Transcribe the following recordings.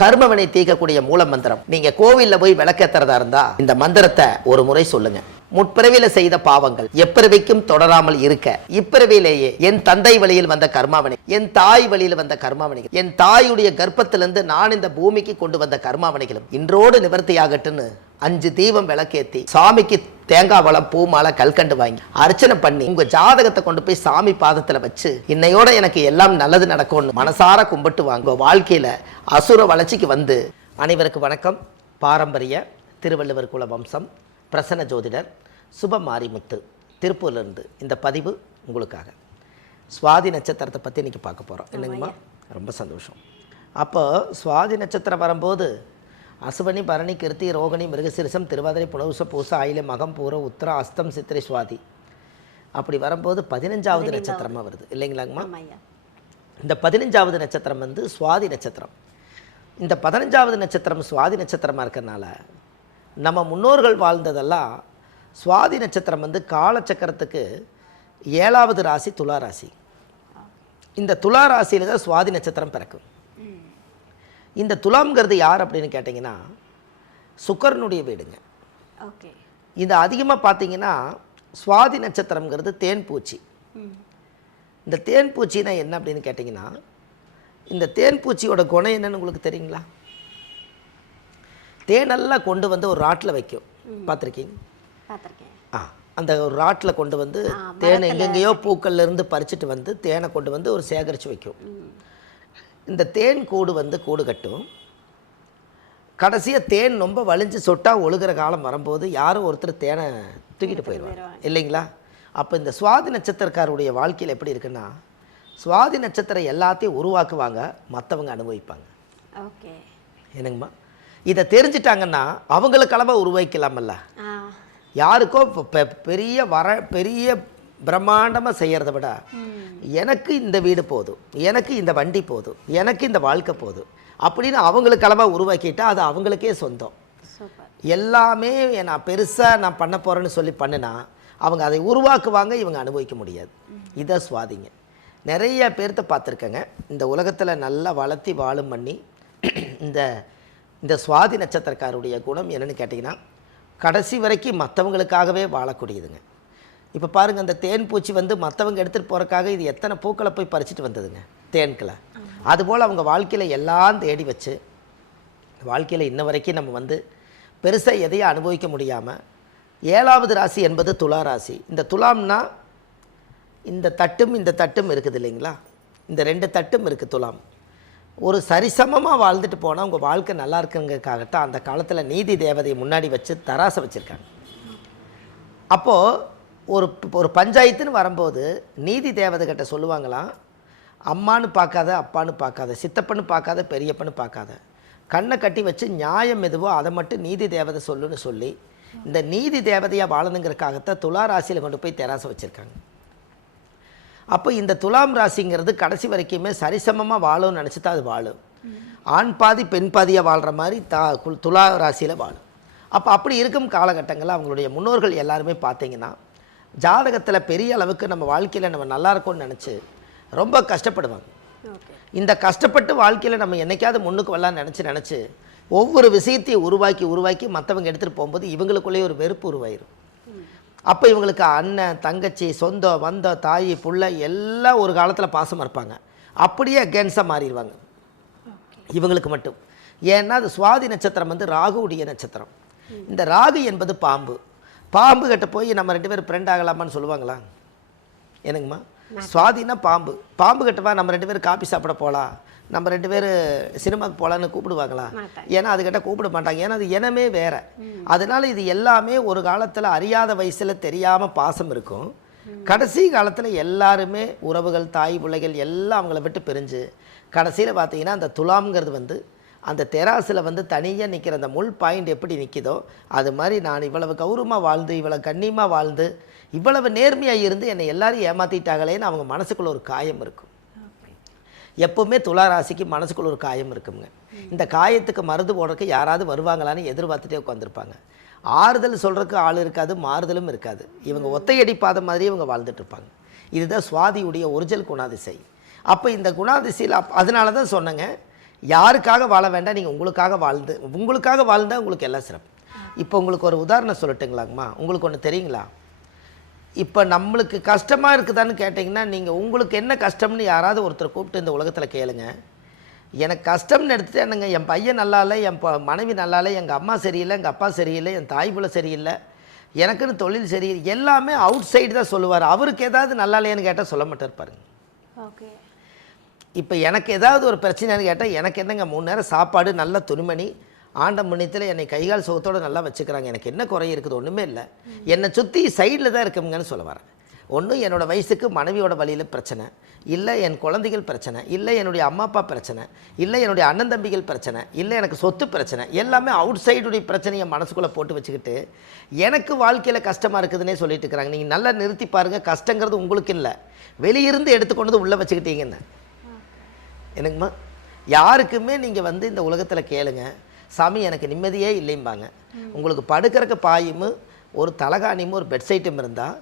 கர்மவினை தீர்க்கக்கூடிய மூல மந்திரம். நீங்க கோவில்ல போய் விளக்கேத்துறதா இருந்தா இந்த மந்திரத்தை ஒரு முறை சொல்லுங்க. முற்பிறவியில செய்த பாவங்கள் எப்பிறவிக்கும் தொடராமல் இருக்க, இப்பிறவியிலேயே என் தந்தை வழியில் வந்த கர்மாவினை, என் தாய் வழியில் வந்த கர்மாவினைகள், என் தாயுடைய கர்ப்பத்திலிருந்து நான் இந்த பூமிக்கு கொண்டு வந்த கர்மாவினைகளும் இன்றோடு நிவர்த்தியாகட்டுன்னு 5 தீபம் விளக்கேத்தி சாமிக்கு தேங்காய் வளம் பூ மாலை கல்கண்டு வாங்கி அர்ச்சனை பண்ணி உங்க ஜாதகத்தை கொண்டு போய் சாமி பாதத்துல வச்சு இன்னையோட எனக்கு எல்லாம் நல்லது நடக்கும்னு மனசார கும்பிட்டு வாங்க. வாழ்க்கையில அசுர வளர்ச்சிக்கு வந்து. அனைவருக்கு வணக்கம். பாரம்பரிய திருவள்ளுவர் குல வம்சம் பிரசன்ன ஜோதிடர் சுப மாரிமுத்து திருப்பூர்லேருந்து இந்த பதிவு உங்களுக்காக. சுவாதி நட்சத்திரத்தை பற்றி இன்றைக்கி பார்க்க போகிறோம். என்னங்கம்மா? ரொம்ப சந்தோஷம். அப்போ சுவாதி நட்சத்திரம் வரும்போது அசுவனி பரணி கிருத்தி ரோகிணி மிருகசிரிசம் திருவாதிரை புனர்வசு பூச ஆயிலை மகம் பூர உத்திர அஸ்தம் சித்திரை சுவாதி அப்படி வரும்போது 15வது நட்சத்திரமாக வருது இல்லைங்களாங்கம்மா? இந்த 15வது நட்சத்திரம் வந்து சுவாதி நட்சத்திரம். இந்த 15வது நட்சத்திரம் சுவாதி நட்சத்திரமாக இருக்கிறனால நம்ம முன்னோர்கள் வாழ்ந்ததெல்லாம் சுவாதி நட்சத்திரம் வந்து காலச்சக்கரத்துக்கு 7வது ராசி துலா ராசி. இந்த துலா ராசியில் தான் சுவாதி நட்சத்திரம் பிறக்கும். இந்த துலாம்ங்கிறது யார் அப்படின்னு கேட்டிங்கன்னா சுக்கரனுடைய வீடுங்க. ஓகே. இது அதிகமாக பார்த்தீங்கன்னா சுவாதி நட்சத்திரம்ங்கிறது தேன்பூச்சி. இந்த தேன்பூச்சினா என்ன அப்படின்னு கேட்டிங்கன்னா இந்த தேன்பூச்சியோட குணம் என்னன்னு உங்களுக்கு தெரியுங்களா? தேனெல்லாம் கொண்டு வந்து ஒரு ராட்டில் வைக்கும். பார்த்துருக்கீங்க? அந்த ஒரு ராட்டில் கொண்டு வந்து தேனை எங்கெங்கேயோ பூக்கள்லேருந்து பறிச்சுட்டு வந்து தேனை கொண்டு வந்து ஒரு சேகரித்து வைக்கும். இந்த தேன் கூடு வந்து கூடு கட்டும். கடைசியாக தேன் ரொம்ப வலிஞ்சு சொட்டாக ஒழுகிற காலம் வரும்போது யாரும் ஒருத்தர் தேனை தூக்கிட்டு போயிடுவாங்க இல்லைங்களா? அப்போ இந்த சுவாதி நட்சத்திரக்காருடைய வாழ்க்கையில் எப்படி இருக்குன்னா சுவாதி நட்சத்திரம் எல்லாத்தையும் உருவாக்குவாங்க, மற்றவங்க அனுபவிப்பாங்க. ஓகே. என்னங்கம்மா? இதை தெரிஞ்சிட்டாங்கன்னா அவங்களுக்கு அளவாக உருவாக்கலாமல்ல. யாருக்கோ பெரிய பிரம்மாண்டமாக செய்கிறத விட எனக்கு இந்த வீடு போதும், எனக்கு இந்த வண்டி போதும், எனக்கு இந்த வாழ்க்கை போதும் அப்படின்னு அவங்களுக்கு அளவாக உருவாக்கிட்டா அது அவங்களுக்கே சொந்தம். எல்லாமே நான் பெருசாக நான் பண்ண போகிறேன்னு சொல்லி பண்ணினா அவங்க அதை உருவாக்குவாங்க, இவங்க அனுபவிக்க முடியாது. இதை சுவாதிங்க. நிறைய பேர்த்த பார்த்துருக்கேங்க இந்த உலகத்தில் நல்லா வளர்த்தி வாழும் பண்ணி இந்த சுவாதி நட்சத்திரக்காருடைய குணம் என்னென்னு கேட்டிங்கன்னா கடைசி வரைக்கும் மற்றவங்களுக்காகவே வாழக்கூடியதுங்க. இப்போ பாருங்கள், அந்த தேன் பூச்சி வந்து மற்றவங்க எடுத்துகிட்டு போகிறக்காக இது எத்தனை பூக்களை போய் பறிச்சுட்டு வந்ததுங்க தேன்களை. அதுபோல் அவங்க வாழ்க்கையில் எல்லாம் தேடி வச்சு வாழ்க்கையில் இன்ன வரைக்கும் நம்ம வந்து பெருசாக எதையும் அனுபவிக்க முடியாமல் 7வது ராசி என்பது துலா ராசி. இந்த துலாம்னா இந்த தட்டும் இருக்குது இல்லைங்களா? இந்த 2 தட்டும் இருக்குது துலாம். ஒரு சரிசமமாக வாழ்ந்துட்டு போனால் உங்கள் வாழ்க்கை நல்லா இருக்குங்கிறதுக்காகத்தான் அந்த காலத்தில் நீதி தேவதையை முன்னாடி வச்சு தராசை வச்சுருக்காங்க. அப்போது ஒரு பஞ்சாயத்துன்னு வரும்போது நீதி தேவதைகிட்ட சொல்லுவாங்களாம், அம்மானு பார்க்காத, அப்பான்னு பார்க்காத, சித்தப்பன்னு பார்க்காத, பெரியப்பன்னு பார்க்காத, கண்ணை கட்டி வச்சு நியாயம் எதுவோ அதை மட்டும் நீதி தேவதை சொல்லுன்னு சொல்லி இந்த நீதி தேவதையாக வாழணுங்கிறதுக்காகத்தான் துலா ராசியில் கொண்டு போய் தராசை வச்சுருக்காங்க. அப்போ இந்த துலாம் ராசிங்கிறது கடைசி வரைக்குமே சரிசமமாக வாழும்னு நினச்சி தான் அது வாழும். ஆண் பாதி பெண் பாதியாக வாழ்கிற மாதிரி துலா ராசியில் வாழும். அப்போ அப்படி இருக்கும் காலகட்டங்களில் அவங்களுடைய முன்னோர்கள் எல்லாருமே பார்த்தீங்கன்னா ஜாதகத்தில் பெரிய அளவுக்கு நம்ம வாழ்க்கையில் நம்ம நல்லா இருக்கோம்னு நினச்சி ரொம்ப கஷ்டப்படுவாங்க. இந்த கஷ்டப்பட்டு வாழ்க்கையில் நம்ம என்றைக்காவது முன்னுக்கு வரலான்னு நினச்சி ஒவ்வொரு விஷயத்தையும் உருவாக்கி மற்றவங்க எடுத்துகிட்டு போகும்போது இவங்களுக்குள்ளேயே ஒரு வெறுப்பு உருவாயிரும். அப்போ இவங்களுக்கு அண்ணன் தங்கச்சி சொந்தம் வந்த தாய் புள்ள எல்லாம் ஒரு காலத்தில் பாசமாக இருப்பாங்க, அப்படியே அகேன்ஸ்டாக மாறிடுவாங்க இவங்களுக்கு மட்டும். ஏன்னா அது சுவாதி நட்சத்திரம் வந்து ராகுவுடைய நட்சத்திரம். இந்த ராகு என்பது பாம்பு கிட்ட போய் நம்ம 2 பேரும் ஃப்ரெண்ட் ஆகலாமான்னு சொல்லுவாங்களா? என்னங்கம்மா? சுவாதினா பாம்பு கிட்டவா நம்ம 2 பேரும் காபி சாப்பிட போகலாம், நம்ம 2 பேர் சினிமாவுக்கு போகலான்னு கூப்பிடுவாங்களா? ஏன்னா அதுக்கிட்ட கூப்பிட மாட்டாங்க. ஏன்னா அது இனமே வேறு. அதனால் இது எல்லாமே ஒரு காலத்தில் அறியாத வயசில் தெரியாமல் பாசம் இருக்கும். கடைசி காலத்தில் எல்லாருமே உறவுகள் தாய் பிள்ளைகள் எல்லாம் அவங்கள விட்டு பிரிஞ்சு கடைசியில் பார்த்தீங்கன்னா அந்த துலாம்ங்கிறது வந்து அந்த தெராசில் வந்து தனியாக நிற்கிற அந்த முள் பாயிண்ட் எப்படி நிற்கிதோ அது மாதிரி நான் இவ்வளவு கௌரவமாக வாழ்ந்து இவ்வளவு கண்ணியமாக வாழ்ந்து இவ்வளவு நேர்மையாக இருந்து என்னை எல்லாரும் ஏமாற்றிட்டாங்களேன்னு அவங்க மனசுக்குள்ள ஒரு காயம் இருக்கும். எப்போவுமே துலா ராசிக்கு மனசுக்குள்ள ஒரு காயம் இருக்குங்க. இந்த காயத்துக்கு மருந்து போடுறதுக்கு யாராவது வருவாங்களான்னு எதிர்பார்த்துட்டே உட்காந்துருப்பாங்க. ஆறுதல் சொல்கிறதுக்கு ஆள் இருக்காது, மாறுதலும் இருக்காது. இவங்க ஒத்தையடிப்பாத மாதிரி இவங்க வாழ்ந்துட்டு இருப்பாங்க. இதுதான் சுவாதியுடைய ஒரிஜினல் குணாதிசை. அப்போ இந்த குணாதிசையில் அதனால தான் சொன்னேங்க, யாருக்காக வாழ வேண்டாம், நீங்கள் உங்களுக்காக வாழ்ந்தால் உங்களுக்கு எல்லாம் சிறப்பு. இப்போ உங்களுக்கு ஒரு உதாரணம் சொல்லட்டுங்களாங்கம்மா? உங்களுக்கு ஒன்று தெரியுங்களா? இப்போ நம்மளுக்கு கஷ்டமாக இருக்குதான்னு கேட்டிங்கன்னா, நீங்கள் உங்களுக்கு என்ன கஷ்டம்னு யாராவது ஒருத்தர் கூப்பிட்டு இந்த உலகத்தில் கேளுங்க. எனக்கு கஷ்டம்னு எடுத்துகிட்டு என்னங்க, என் பையன் நல்லா இல்லை, என் மனைவி நல்லா இல்லை, எங்கள் அம்மா சரியில்லை, எங்கள் அப்பா சரியில்லை, என் தாய் புள்ள சரியில்லை, எனக்குன்னு தொழில் சரியில்லை, எல்லாமே அவுட் சைடு தான் சொல்லுவார். அவருக்கு ஏதாவது நல்லா இல்லையான்னு கேட்டால் சொல்ல மாட்டார் பாருங்க. ஓகே. இப்போ எனக்கு ஏதாவது ஒரு பிரச்சனைன்னு கேட்டால், எனக்கு என்னங்க 3 நேரம் சாப்பாடு, நல்ல துணிமணி, ஆண்ட முன்னியத்தில் என்னை கைகால் சுகத்தோடு நல்லா வச்சுக்கிறாங்க, எனக்கு என்ன குறை இருக்குது? ஒன்றுமே இல்லை. என்னை சுற்றி சைடில் தான் இருக்குங்கன்னு சொல்ல வரேன். ஒன்று என்னோடய வயசுக்கு மனைவியோட வழியில் பிரச்சனை, இல்லை என் குழந்தைகள் பிரச்சனை, இல்லை என்னுடைய அம்மா அப்பா பிரச்சனை, இல்லை என்னுடைய அண்ணன் தம்பிகள் பிரச்சனை, இல்லை எனக்கு சொத்து பிரச்சனை, எல்லாமே அவுட் சைடுடைய பிரச்சனையை மனசுக்குள்ளே போட்டு வச்சுக்கிட்டு எனக்கு வாழ்க்கையில் கஷ்டமாக இருக்குதுன்னே சொல்லிட்டு இருக்கிறாங்க. நீங்கள் நல்லா நிறுத்தி பாருங்கள், கஷ்டங்கிறது உங்களுக்கு இல்லை, வெளியிருந்து எடுத்துக்கொண்டு உள்ளே வச்சுக்கிட்டீங்கன்னு. எனக்குமா யாருக்குமே நீங்கள் இந்த உலகத்தில் கேளுங்க, சாமி எனக்கு நிம்மதியே இல்லைம்பாங்க. உங்களுக்கு படுக்கிறக்கு பாயும் ஒரு தலகாணியும் ஒரு பெட்சைட்டும் இருந்தால்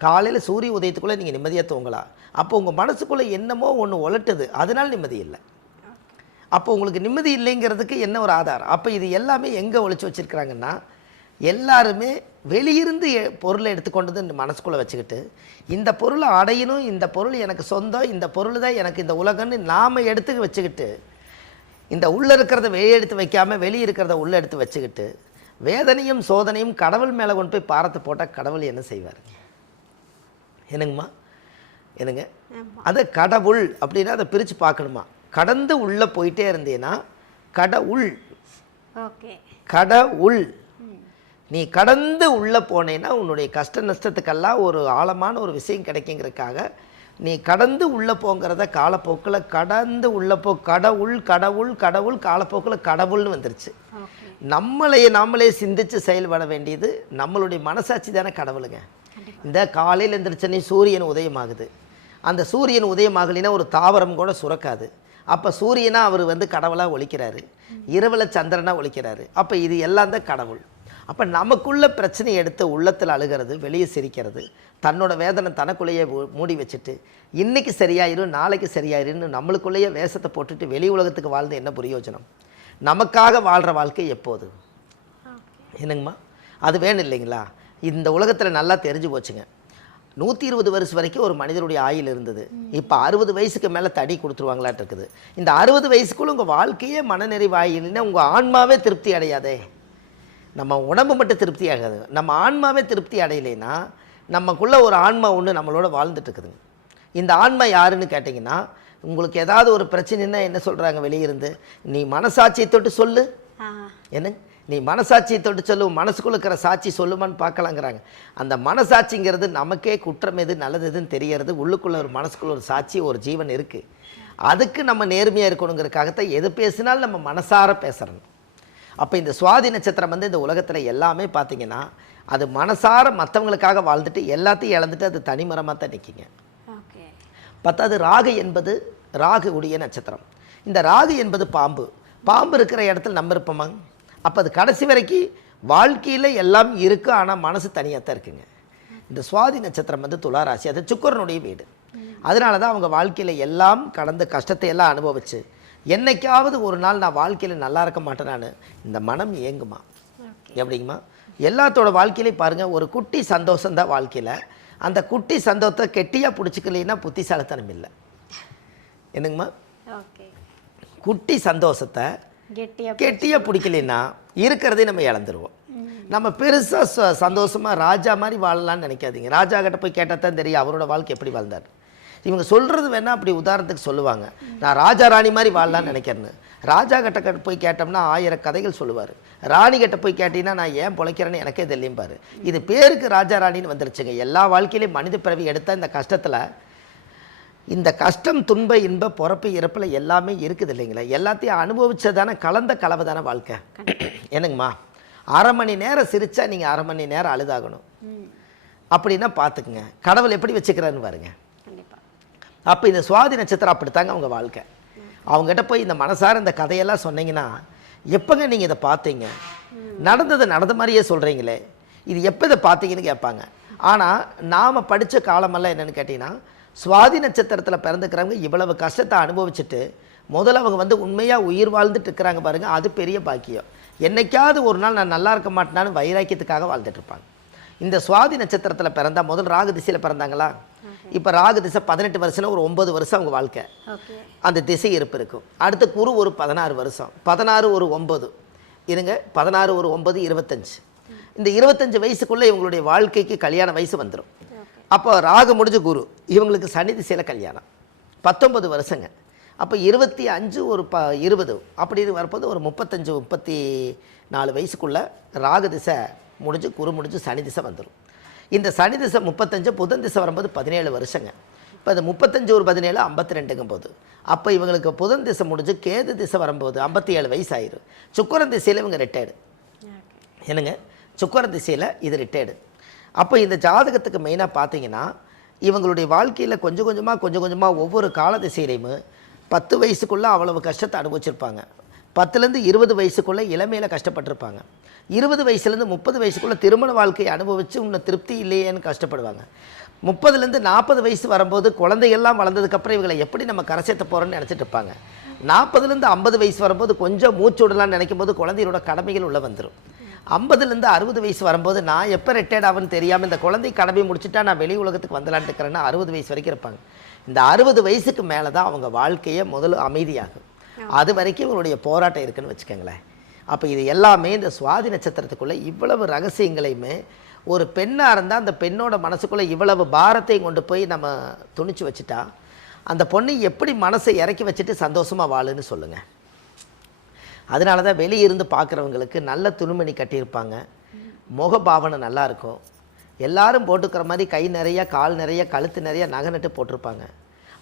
காலையில் சூரிய உதயத்துக்குள்ளே நீங்கள் நிம்மதியாக தூங்கலாம். அப்போ உங்கள் மனசுக்குள்ளே என்னமோ ஒன்று உலட்டுது, அதனால் நிம்மதி இல்லை. அப்போ உங்களுக்கு நிம்மதி இல்லைங்கிறதுக்கு என்ன ஒரு ஆதாரம்? அப்போ இது எல்லாமே எங்கே ஒழிச்சு வச்சுருக்கிறாங்கன்னா, எல்லாருமே வெளியிருந்து பொருளை எடுத்துக்கொண்டு வந்து மனசுக்குள்ளே வச்சுக்கிட்டு, இந்த பொருளை அடையணும், இந்த பொருள் எனக்கு சொந்தம், இந்த பொருள் தான் எனக்கு இந்த உலகம்னு நாம் எடுத்து வச்சுக்கிட்டு, இந்த உள்ளே இருக்கிறத வெளியே எடுத்து வைக்காமல் வெளியே இருக்கிறத உள்ளே எடுத்து வச்சுக்கிட்டு, வேதனையும் சோதனையும் கடவுள் மேலே கொண்டு போய் பாரத்தை போட்டால் கடவுள் என்ன செய்வார்? என்னங்கம்மா? என்னங்க? அதை கடவுள் அப்படின்னா அதை பிரித்து பார்க்கணுமா? கடந்து உள்ளே போயிட்டே இருந்தேன்னா கடவுள். ஓகே. கடவுள். நீ கடந்து உள்ளே போனேன்னா உன்னுடைய கஷ்ட நஷ்டத்துக்கெல்லாம் ஒரு ஆழமான ஒரு விஷயம் கிடைக்குங்கிறதுக்காக நீ கடந்து உள்ளே போங்கிறத காலப்போக்கில் கடந்து உள்ளே கடவுள் கடவுள் கடவுள் காலப்போக்கில் கடவுள்னு வந்துருச்சு. நாமளே சிந்தித்து செயல்பட வேண்டியது நம்மளுடைய மனசாட்சி தானே கடவுளுங்க. இந்த காலையில் எழுந்திரிச்சனே சூரியன் உதயமாகுது, அந்த சூரியன் உதயமாகலினா ஒரு தாவரம் கூட சுரக்காது. அப்போ சூரியனா அவர் கடவுளாக ஒழிக்கிறாரு, இரவில் சந்திரனாக ஒழிக்கிறாரு. அப்போ இது எல்லாம் தான் கடவுள். அப்போ நமக்குள்ள பிரச்சனை எடுத்து உள்ளத்தில் அழுகிறது, வெளியே சிரிக்கிறது, தன்னோட வேதனை தனக்குள்ளேயே மூடி வச்சுட்டு இன்றைக்கி சரியாயிரும் நாளைக்கு சரியாயிருன்னு நம்மளுக்குள்ளேயே வேஷத்தை போட்டுட்டு வெளி உலகத்துக்கு வாழ்ந்து என்ன பிரயோஜனம்? நமக்காக வாழ்கிற வாழ்க்கை எப்போது? என்னங்கம்மா? அது வேணும் இல்லைங்களா? இந்த உலகத்தில் நல்லா தெரிஞ்சு போச்சுங்க. 120 வருஷம் வரைக்கும் ஒரு மனிதனுடைய ஆயுள் இருந்தது. இப்போ 60 வயசுக்கு மேலே தடி கொடுத்துருவாங்களாட்டு இருக்குது. இந்த 60 வயசுக்குள்ளே உங்கள் வாழ்க்கையே மனநிறைவு ஆயில்னா உங்கள் ஆன்மாவே திருப்தி அடையாதே. நம்ம உடம்பு மட்டும் திருப்தி ஆகாது, நம்ம ஆன்மாவே திருப்தி அடையலைன்னா நமக்குள்ளே ஒரு ஆன்மா ஒன்று நம்மளோட வாழ்ந்துட்டு இருக்குதுங்க. இந்த ஆன்மா யாருன்னு கேட்டிங்கன்னா, உங்களுக்கு ஏதாவது ஒரு பிரச்சனைன்னா என்ன சொல்கிறாங்க வெளியிருந்து? நீ மனசாட்சியை தொட்டு சொல்லு. என்ன? நீ மனசாட்சியை தொட்டு சொல்லு, மனசுக்குள்ள இருக்கிற சாட்சி சொல்லுமான்னு பார்க்கலாங்கிறாங்க. அந்த மனசாட்சிங்கிறது நமக்கே குற்றம் எது நல்லது எதுன்னு தெரியறது. உள்ளுக்குள்ள ஒரு மனசுக்குள்ள ஒரு சாட்சி, ஒரு ஜீவன் இருக்குது. அதுக்கு நம்ம நேர்மையாக இருக்கணுங்கிறதுக்காகத்தான் எது பேசினாலும் நம்ம மனசார பேசுகிறோம். அப்போ இந்த சுவாதி நட்சத்திரம் இந்த உலகத்தில் எல்லாமே பார்த்திங்கன்னா அது மனசார மற்றவங்களுக்காக வாழ்ந்துட்டு எல்லாத்தையும் இழந்துட்டு அது தனிமரமாக தான் நிற்கிங்க. பத்தாவது ராகு என்பது ராகு உடைய நட்சத்திரம். இந்த ராகு என்பது பாம்பு. பாம்பு இருக்கிற இடத்துல நம்ம இருப்போமா? அப்போ அது கடைசி வரைக்கும் வாழ்க்கையில் எல்லாம் இருக்குது, ஆனால் மனசு தனியாக தான் இருக்குங்க. இந்த சுவாதி நட்சத்திரம் துளாராசி, அது சுக்கிரனுடைய வீடு. அதனால தான் அவங்க வாழ்க்கையில் எல்லாம் கடந்த கஷ்டத்தை எல்லாம் அனுபவிச்சு என்னைக்காவது ஒரு நாள் நான் வாழ்க்கையில் நல்லா இருக்க மாட்டேனான்னு இந்த மனம் ஏங்குமா? எப்படிங்கம்மா? எல்லாத்தோட வாழ்க்கையிலையும் பாருங்கள், ஒரு குட்டி சந்தோஷம்தான் வாழ்க்கையில். அந்த குட்டி சந்தோஷத்தை கெட்டியாக பிடிச்சிக்கலைன்னா புத்திசாலித்தனம் இல்லை. என்னங்கம்மா? குட்டி சந்தோஷத்தை கெட்டியாக பிடிக்கலைன்னா இருக்கிறதே நம்ம இழந்துருவோம். நம்ம பெருசாக சந்தோஷமாக ராஜா மாதிரி வாழலான்னு நினைக்காதீங்க. ராஜா கிட்ட போய் கேட்டால் தான் தெரியும் அவரோட வாழ்க்கை எப்படி வாழ்ந்தார். இவங்க சொல்கிறது வேணால் அப்படி உதாரணத்துக்கு சொல்லுவாங்க, நான் ராஜா ராணி மாதிரி வாழலான்னு நினைக்கிறேன்னு. ராஜா கிட்ட போய் கேட்டோம்னா 1000 கதைகள் சொல்லுவார். ராணி கிட்ட போய் கேட்டிங்கன்னா நான் ஏன் பிழைக்கிறேன்னு எனக்கே தெரியம்பார். இது பேருக்கு ராஜா ராணின்னு வந்துருச்சுங்க. எல்லா வாழ்க்கையிலையும் மனித பிறவி எடுத்தால் இந்த கஷ்டத்தில், இந்த கஷ்டம் துன்ப இன்ப பிறப்பு இறப்பில் எல்லாமே இருக்குது இல்லைங்களா? எல்லாத்தையும் அனுபவிச்சதானே கலந்த கலவை தானே வாழ்க்கை. என்னங்கம்மா? 1/2 மணி நேரம் சிரித்தா நீங்கள் 1/2 மணி நேரம் அழுதாகணும். அப்படின்னா பார்த்துக்குங்க கடவுள் எப்படி வச்சுக்கிறாருன்னு பாருங்க. அப்போ இந்த சுவாதி நட்சத்திரம் அப்படித்தாங்க அவங்க வாழ்க்கை. அவங்ககிட்ட போய் இந்த மனசார இந்த கதையெல்லாம் சொன்னீங்கன்னா, எப்போங்க நீங்கள் இதை பார்த்தீங்க? நடந்ததை நடந்த மாதிரியே சொல்கிறீங்களே, இது எப்போ இதை பார்த்தீங்கன்னு கேட்பாங்க. ஆனால் நாம் படித்த காலமெல்லாம் என்னென்னு கேட்டிங்கன்னா, சுவாதி நட்சத்திரத்தில் பிறந்துக்கிறவங்க இவ்வளவு கஷ்டத்தை அனுபவிச்சுட்டு முதல்ல அவங்க வந்து உண்மையாக உயிர் வாழ்ந்துட்டு இருக்கிறாங்க பாருங்கள், அது பெரிய பாக்கியம். என்னைக்காவது ஒரு நாள் நான் நல்லா இருக்க மாட்டேனான்னு வைராக்கியத்துக்காக வாழ்ந்துட்டு இருப்பாங்க. இந்த சுவாதி நட்சத்திரத்தில் பிறந்தா முதல் ராகு திசையில் பிறந்தாங்களா, இப்போ ராகு திசை 18 வருஷம்னா ஒரு 9 வருஷம் அவங்க வாழ்க்கை அந்த திசை இருப்பு இருக்கும். அடுத்து குரு ஒரு 16 வருஷம், 16 ஒரு 9 இருங்க, 16 ஒரு 9 25. இந்த 25 வயசுக்குள்ளே இவங்களுடைய வாழ்க்கைக்கு கல்யாண வயசு வந்துடும். அப்போ ராகு முடிஞ்சு குரு, இவங்களுக்கு சனி திசையில் கல்யாணம் 19 வருஷங்க. அப்போ 25 ஒரு 20 அப்படின்னு வரப்போது ஒரு 35 34 வயசுக்குள்ளே ராகு திசை முடிஞ்சு குரு முடிஞ்சு சனி திசை வந்துடும். இந்த சனி திசை 35, புதன் திசை வரும்போது 17 வருஷங்க. இப்போ அது 35 ஒரு 17 52ங்கும் போது அப்போ இவங்களுக்கு புதன் திசை முடிஞ்சு கேது திசை வரும்போது 57 வயசு ஆயிரும். சுக்கிரன் திசையில் இவங்க ரிட்டையர்டு. என்னங்க, சுக்கிரன் திசையில் இது ரிட்டையர்டு. அப்போ இந்த ஜாதகத்துக்கு மெயினாக பார்த்தீங்கன்னா இவங்களுடைய வாழ்க்கையில் கொஞ்சம் கொஞ்சமாக ஒவ்வொரு கால திசையிலையுமே 10 வயசுக்குள்ளே அவ்வளவு கஷ்டத்தை அனுபவிச்சிருப்பாங்க. 10லேருந்து 20 வயசுக்குள்ளே இளமையில் கஷ்டப்பட்டிருப்பாங்க. 20 வயசுலேருந்து 30 வயசுக்குள்ளே திருமண வாழ்க்கையை அனுபவித்து இன்னும் திருப்தி இல்லையேன்னு கஷ்டப்படுவாங்க. 30லேருந்து 40 வயசு வரும்போது குழந்தைகள்லாம் வளர்ந்ததுக்கப்புறம் இவங்களை எப்படி நம்ம கரை சேர்த்த போகிறோன்னு நினச்சிட்டு இருப்பாங்க. 40லேருந்து 50 வயசு வரும்போது கொஞ்சம் மூச்சு விடலான்னு நினைக்கும் போது குழந்தையோட கடமைகள் உள்ளே வந்துடும். 50லேருந்து 60 வயசு வரும்போது நான் எப்போ ரிட்டையர்ட் ஆகுன்னு தெரியாமல் இந்த குழந்தை கடமை முடிச்சுட்டா நான் வெளி உலகத்துக்கு வந்துடலான்னு இருக்கிறேன்னா 60 வயசு வரைக்கும் இருப்பாங்க. இந்த 60 வயசுக்கு மேலே தான் அவங்க வாழ்க்கையை முதல்ல அமைதியாகும். அது வரைக்கும் இவங்களுடைய போராட்டம் இருக்குன்னு வச்சுக்கோங்களேன். அப்போ இது எல்லாமே இந்த சுவாதி நட்சத்திரத்துக்குள்ளே இவ்வளவு ரகசியங்களையுமே ஒரு பெண்ணாக இருந்தால் அந்த பெண்ணோட மனசுக்குள்ளே இவ்வளவு பாரத்தையும் கொண்டு போய் நம்ம துணிச்சு வச்சுட்டா அந்த பொண்ணை எப்படி மனசை இறக்கி வச்சுட்டு சந்தோஷமாக வாழுன்னு சொல்லுங்கள். அதனால தான் வெளியிருந்து பார்க்குறவங்களுக்கு நல்ல துணிமணி கட்டியிருப்பாங்க, முகபாவனை நல்லாயிருக்கும், எல்லாரும் போட்டுக்கிற மாதிரி கை நிறைய கால் நிறைய கழுத்து நிறைய நகை நட்டு போட்டிருப்பாங்க.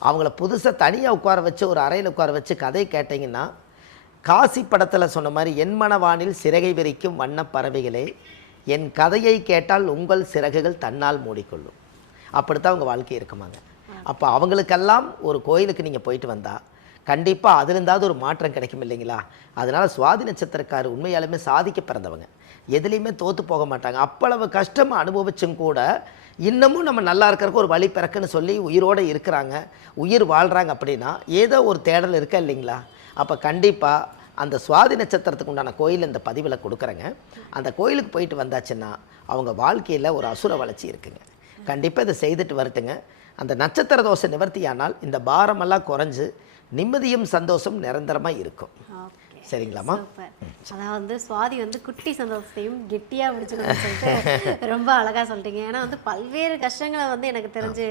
அவங்கள புதுசாக தனியாக உட்கார வச்சு ஒரு அறையில் உட்கார வச்சு கதை கேட்டிங்கன்னா காசி படத்தில் சொன்ன மாதிரி என் மனவானில் சிறகை விரிக்கும் வண்ண பறவைகளே என் கதையை கேட்டால் உங்கள் சிறகுகள் தன்னால் மூடிக்கொள்ளும். அப்படித்தான் அவங்க வாழ்க்கை இருக்குமாங்க. அப்போ அவங்களுக்கெல்லாம் ஒரு கோயிலுக்கு நீங்கள் போயிட்டு வந்தால் கண்டிப்பாக அதுலேருந்தாவது ஒரு மாற்றம் கிடைக்கும் இல்லைங்களா. அதனால் சுவாதி நட்சத்திரக்காரர் உண்மையாலுமே சாதிக்க பிறந்தவங்க, எதுலேயுமே தோற்று போக மாட்டாங்க. அப்பளவு கஷ்டம் அனுபவிச்சும் கூட இன்னமும் நம்ம நல்லா இருக்கிறதுக்கு ஒரு வழி பிறக்குன்னு சொல்லி உயிரோடு இருக்கிறாங்க, உயிர் வாழ்கிறாங்க. அப்படின்னா ஏதோ ஒரு தேடல் இருக்கா இல்லைங்களா. அப்போ கண்டிப்பாக அந்த சுவாதி நட்சத்திரத்துக்கு உண்டான கோயில் இந்த பதிவில் கொடுக்குறேங்க. அந்த கோயிலுக்கு போயிட்டு வந்தாச்சுன்னா அவங்க வாழ்க்கையில் ஒரு அசுர வளர்ச்சி இருக்குங்க. கண்டிப்பாக இதை செய்துட்டு வரட்டுங்க. அந்த நட்சத்திர தோஷ நிவர்த்தியானால் இந்த பாரமெல்லாம் குறைஞ்சு நிம்மதியும் சந்தோஷம் நிரந்தரமாக இருக்கும். சரிங்களாம்மா? அதாவது சுவாதி வந்து குட்டி சந்தோஷத்தையும் கெட்டியாக பிடிச்சிக்கணும்னு சொல்லிட்டு ரொம்ப அழகாக சொல்லிட்டீங்க. ஏன்னா வந்து பல்வேறு கஷ்டங்களை வந்து எனக்கு தெரிஞ்சு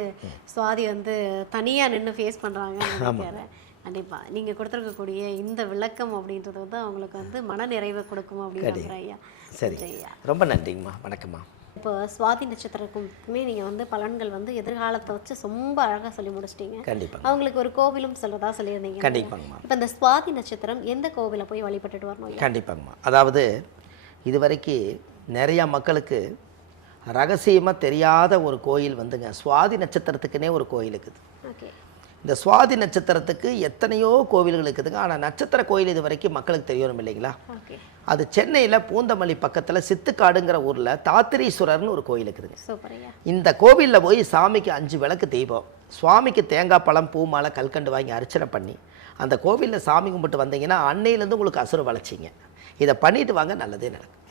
சுவாதி வந்து தனியாக நின்று ஃபேஸ் பண்ணுறாங்கன்னு நினைக்கிறேன். கண்டிப்பாக நீங்கள் கொடுத்துருக்கக்கூடிய இந்த விளக்கம் அப்படின்றது வந்து அவங்களுக்கு வந்து மன நிறைவை கொடுக்கும் அப்படின்னு ஐயா. சரி ஐயா, ரொம்ப நன்றிங்கம்மா. வணக்கம்மா. இப்போ சுவாதி நட்சத்திரக்குமே நீங்கள் வந்து பலன்கள் வந்து எதிர்காலத்தை வச்சு ரொம்ப அழகாக சொல்லி முடிச்சிட்டீங்க. கண்டிப்பாக அவங்களுக்கு ஒரு கோவிலும் சொல்கிறதா சொல்லியிருந்தீங்க. கண்டிப்பாங்கம்மா. இப்போ இந்த சுவாதி நட்சத்திரம் எந்த கோவிலை போய் வழிபட்டுட்டு வரணும்? கண்டிப்பாங்கம்மா. அதாவது இதுவரைக்கும் நிறையா மக்களுக்கு ரகசியமாக தெரியாத ஒரு கோயில் வந்துங்க, சுவாதி நட்சத்திரத்துக்குன்னே ஒரு கோயில் இருக்குது. ஓகே. இந்த சுவாதி நட்சத்திரத்துக்கு எத்தனையோ கோவில்கள் இருக்குதுங்க. ஆனால் நட்சத்திர கோயில் இது வரைக்கும் மக்களுக்கு தெரியணும் இல்லைங்களா. அது சென்னையில் பூந்தமல்லி பக்கத்தில் சித்துக்காடுங்கிற ஊரில் தாத்திரீஸ்வரர்னு ஒரு கோயில் இருக்குதுங்க. இந்த கோவிலில் போய் சாமிக்கு 5 விளக்கு தீபம், சுவாமிக்கு தேங்காய் பழம் பூ மாலை கல்கண்டு வாங்கி அர்ச்சனை பண்ணி அந்த கோவிலில் சாமி கும்பிட்டு வந்தீங்கன்னா அன்னையிலேருந்து உங்களுக்கு அசுர வளர்ச்சிங்க. இதை பண்ணிட்டு வாங்க, நல்லதே நடக்கும்.